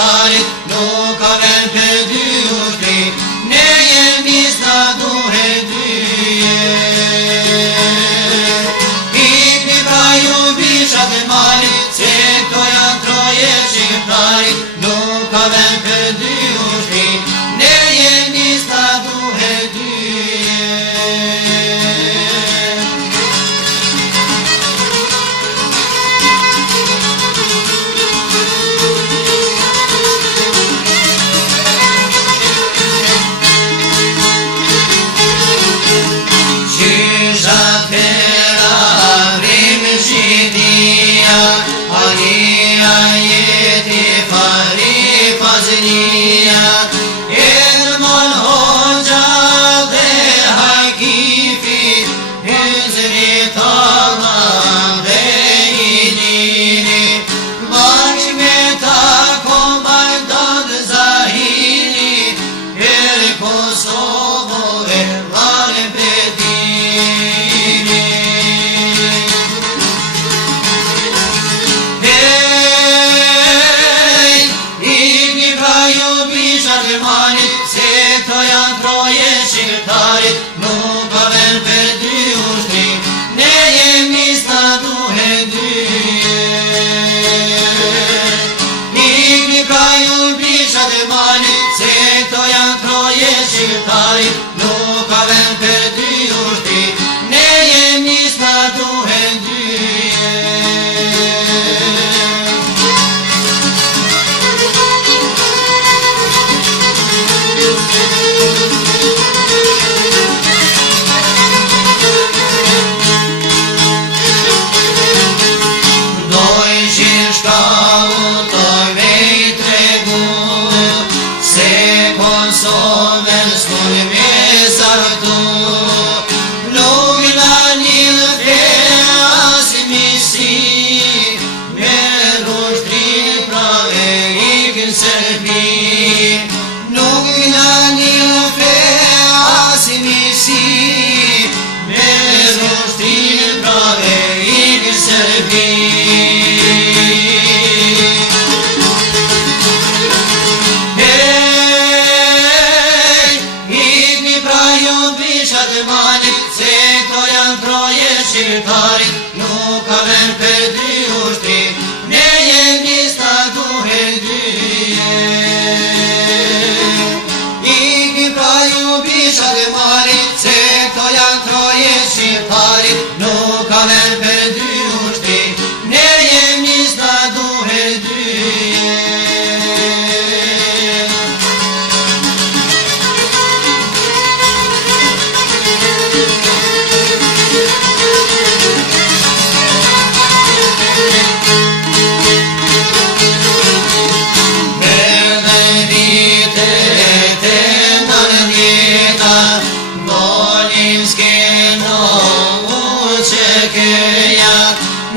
shqiptarit, nuk avem për dy ushtri, ne jemi s'na duhet dyje. Ikni pra ju bishat e malit, se këto janë troje shqiptarit, nuk avem për dy ushtri, ne jemi s'na duhet dyje. Ania jeti fari faznia, Edmon Hoxha dhe Hakifi, Hizri Taman dhe Inini, bashk me ta komandant Zahiri, Kosovo e Albedini. Se këto janë troje shqiptarit, nuk avem për dy ushtri, ne jemi s'na duhet dyje. Ikni pra ju bishat e malit, se këto janë troje shqiptarit, nuk avem për dy ushtri, ne jemi s'na duhet dyje. Kosovën s'kun me sartu, nuk na një as misi, me rushtri pra e ikën Serbi. Nuk na një as misi, me rushtri pra e ikën Serbi. Se këto janë troje shqiptarit, nuk avem për dy ushtri, ne jemi s'na duhet dyje. Ikni pra ju bishat e malit, se këto janë troje shqiptarit, nuk avem për dy ushtri, ne jemi s'na duhet dyje.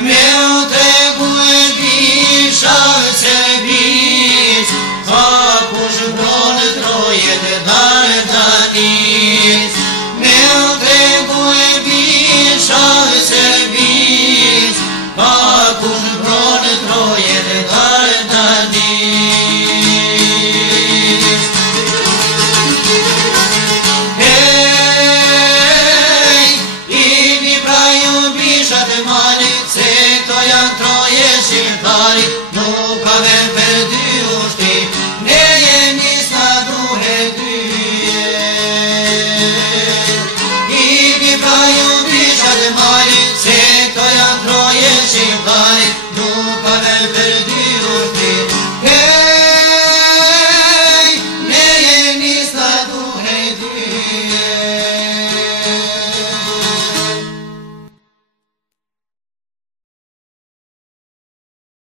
Me u tregu e bishat Serbis, ka kush mbronë trojet e Dardanis. Me u tregu e bishat Serbis, ka kush mbronë trojet e Dardanis. Hey, ikni pra ju bishat e malit, se këto janë troje shqiptarit, nuk avem për dy ushtri, ne jemi s'na duhet dyje. Ikni pra ju bishat e malit,